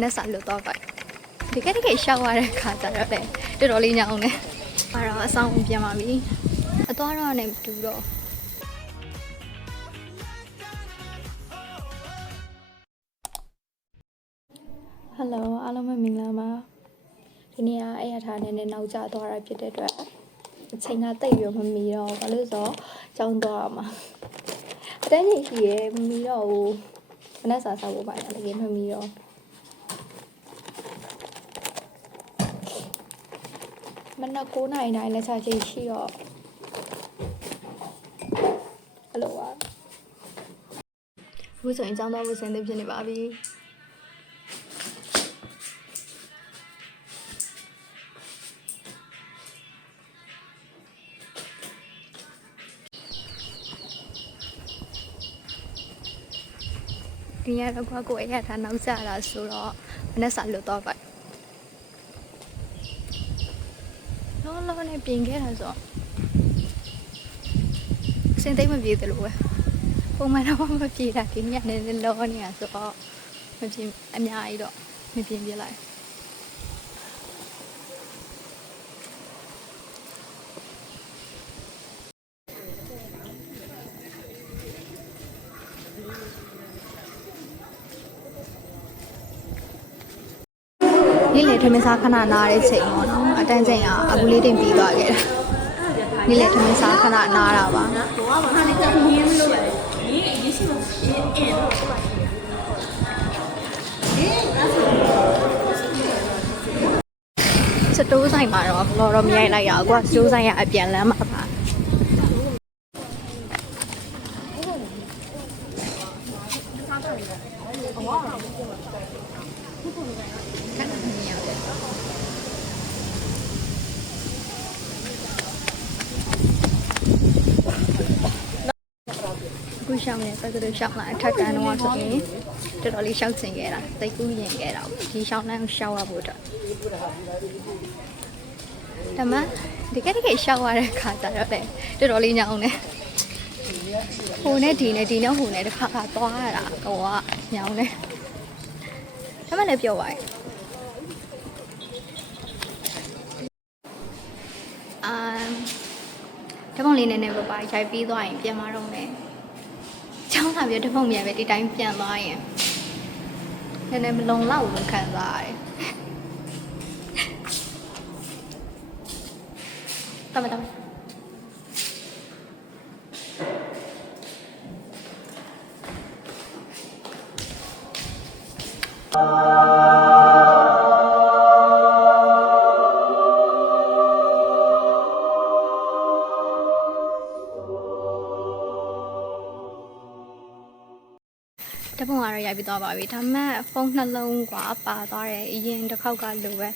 နဲ့စာလွတ်တော့ပါတကယ်တကယ်ရှောက်ရတဲ့ခါကျတော့လေတော်တော်လေးညောင်းနေအဲ့တော့အဆောင်ပြန်ပါပြီအသွားတော့နဲ့မတူတော့ဟယ်လိုအားလုံးပဲမင်္ဂလာပါဒီနေ့ကအဲ့ရထားနေနဲ့နောက်ကျသွားတာဖြစ်တဲ့အတွက်အချိန်ကတိတ်ပြီးတော့မမီတော့ဘာလို့လဲဆိုတော့ကြောင်းသွားအောင်မှာအတန်းကြီးရှိရဲမမီတော့ဘူးမနေ့စာစားဖို့ပါတကယ်မမီတော့ မနက်9:00နာရီတိုင်းလက်ချချိန်ရှိတော့ဟယ်လိုပါဘူးဆိုရင်ကြောင်းသွားဖို့စဉ်းစားဖြစ်နေပါပြီဒီရတော့ကွာကိုအဲ့ရထားနောက်ကျတာဆိုတော့မနေ့စာလွတ်တော့ပါလောလော နဲ့ပြင်ခဲ့တာဆိုတော့အစင်သိမ့်မပြေတယ်လို့ပဲပုံမှန်တော့မပြေတာဒီညနေနဲ့လောနေတာဆိုတော့မပြင်အများကြီးတော့မပြင်ပြလိုက် မင်းစားခဏနားတဲ့ချိန်ပေါ့နော်အတန်းချိန်ကအခုလေးတင်ပြီးသွားခဲ့တယ်နေ့လေထမင်းစားခဏနားတာပါစတိုးဆိုင်မှာတော့ဘလော်တော့မရိုက်လိုက်ရဘူးကွာစတိုးဆိုင်ကအပြန်လမ်းမှာပါအ ခုရှောင်းနေပတ်သက်လို့ရှောင်းလာအထက်ကန်တော့ဆိုရင်တော်တော်လေးရှောက်ချင်ခဲ့တာတိတ်ကူးရင်ခဲ့တာဒီရှောင်းလမ်းရှောက်ရဖို့အတွက်တမတကယ်တကယ်ရှောက်ရတဲ့ခါကျတော့လေတော်တော်လေးညောင်းနေ ဟိုနဲ့ဒီနဲ့ဒီနဲ့ဟိုနဲ့တစ်ခါခါသွားရတာဟိုကညောင်းနေတမလည်းပြောပါရဲ့အာတပုံလေးနည်းနည်းပါပါရိုက်ပြီးသွားရင်ပြန်မတော့မယ်ချောင်းလာပြီးတပုံမြန်ပဲဒီတိုင်းပြန်သွားရင်နည်းနည်းမလုံလောက်ဘူးခံစားရတယ်တမတမ တပုံကတော့ရိုက်ပြီးသွားပါပြီဒါပေမဲ့ဖုန်းနှလုံးကပါသွားတယ်အရင်တစ်ခေါက်ကလိုပဲ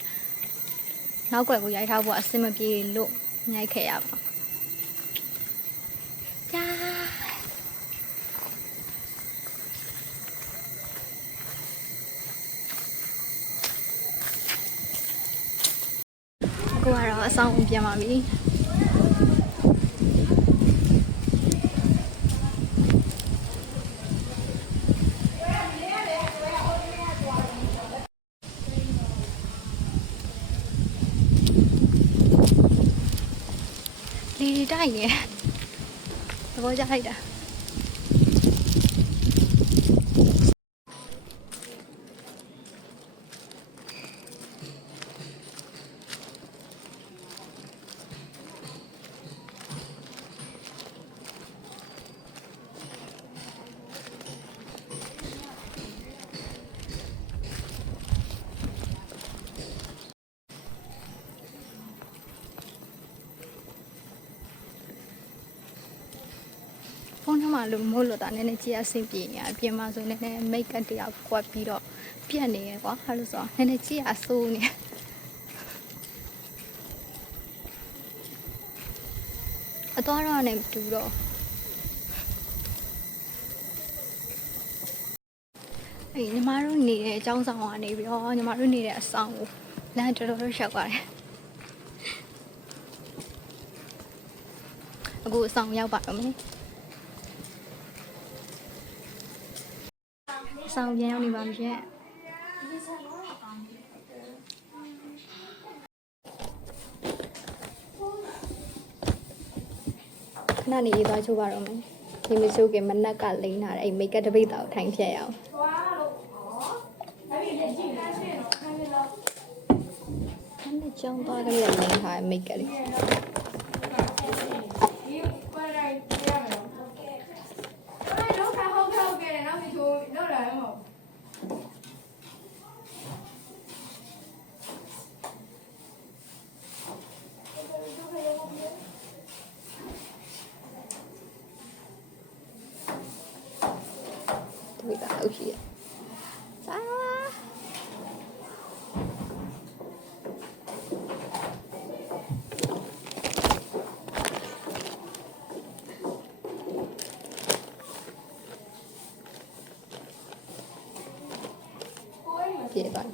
နောက်ွယ်ကိုရိုက်ထားဖို့အဆင်မပြေလို့ညိုက်ခဲ့ရပါကြာအခုကတော့အဆောင်ပြန်ပါပြီ လေတိုက်နေ ဖုန်းထဲမှာလို့မဟုတ်လို့တာနည်းနည်းကြည့်ရဆင်ပြေနေအပြင်မှာဆိုနည်းနည်းမိတ်ကပ်တရားကွက်ပြီးတော့ပြတ်နေရကွာဟာလို့ဆိုတော့နည်းနည်းကြည့်ရဆိုးနေအသွားတော့နဲ့မတူတော့အေးညီမတို့နေတဲ့အကြောင်းဆောင်ကနေပြီးတော့ညီမတို့နေတဲ့အဆောင်ကိုလမ်းတော်တော်ရှောက်ပါတယ်အခုအဆောင်ရောက်ပါတော့မယ် ဆောင်ပြန်ရောက်နေပါပြီရှင်ခဏနေရေးသွားချိုးပါတော့မယ်ဒီမချိုးခင်မနက်ကလိမ့်ထားတဲ့အဲ့မိတ်ကပ်တစ်ပိတ်တောက်ထိုင်ဖြတ်ရအောင်အဲ့ဒါကြောင်းသွားကြလေးလိမ့်ထားတဲ့မိတ်ကပ်လေး ဒီကအိုရှိရစာ ပြေးသွား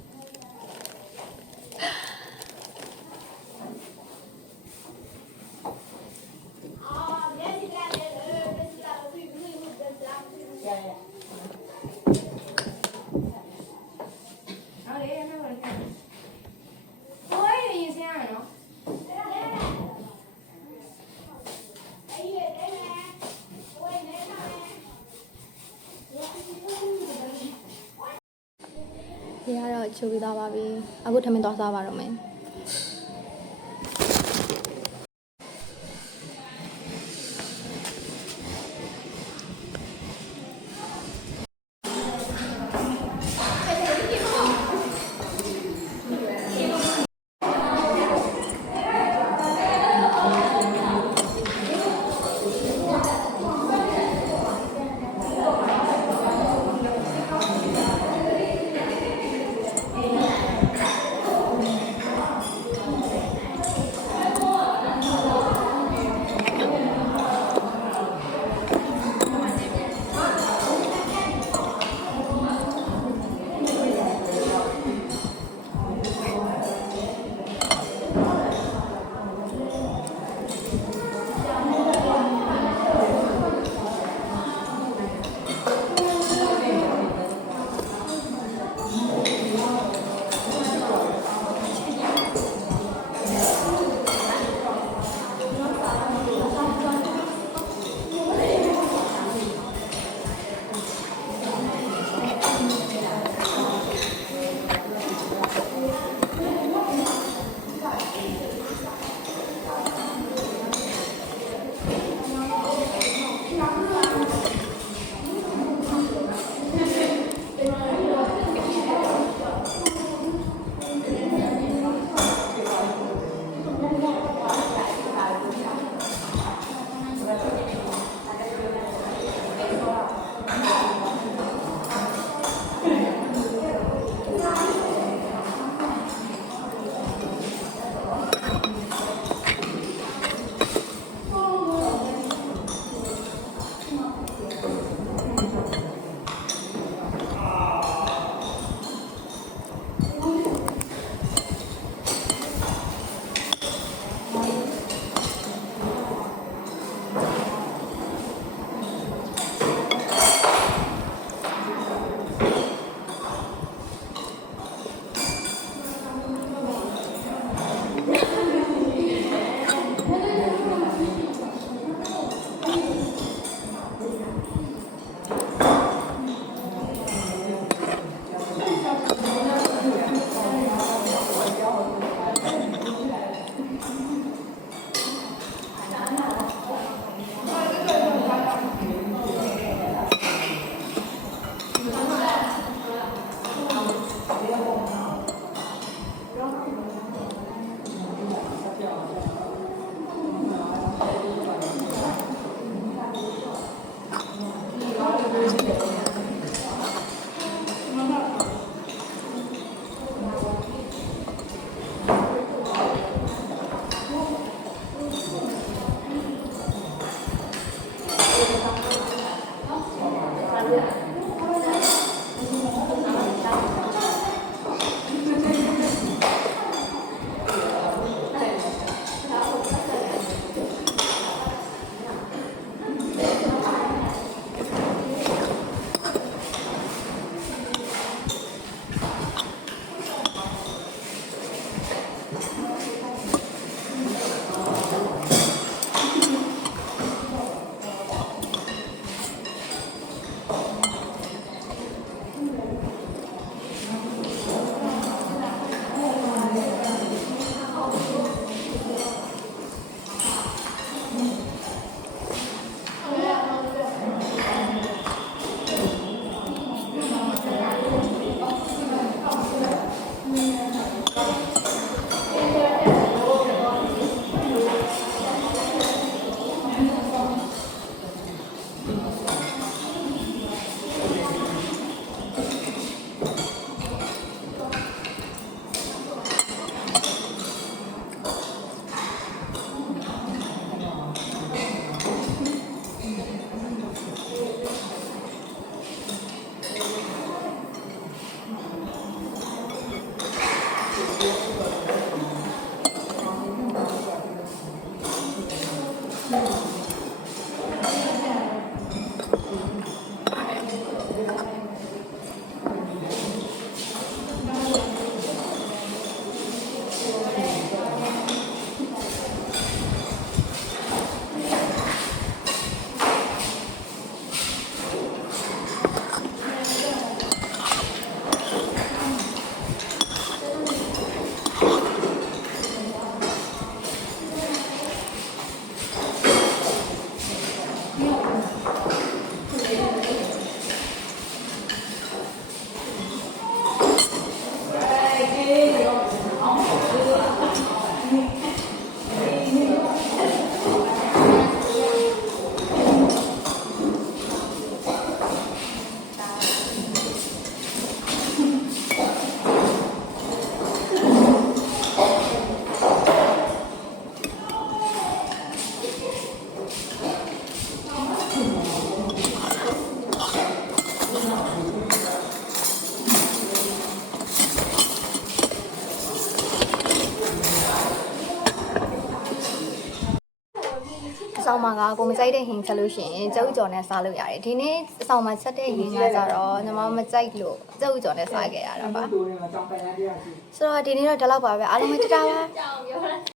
ဒီကတော့ ချိုးပြီးသားပါပြီအခုထမင်းသွားစားပါတော့မယ် င်းမှာကကိုမကြိုက်တဲ့ဟင်းချက်လို့ရှိရင်ကျုပ်ကြော်နဲ့စားလို့ရတယ်ဒီနေ့ဆောင်းမှာချက်တဲ့ဟင်းကကြတော့ညီမမကြိုက်လို့ကျုပ်ကြော်နဲ့စားခဲ့ရတာပါတူနေမှာကြောင်ကန်ရတရားရှိဆိုတော့ဒီနေ့တော့ဒီလောက်ပါပဲအားလုံးပဲတတားပါ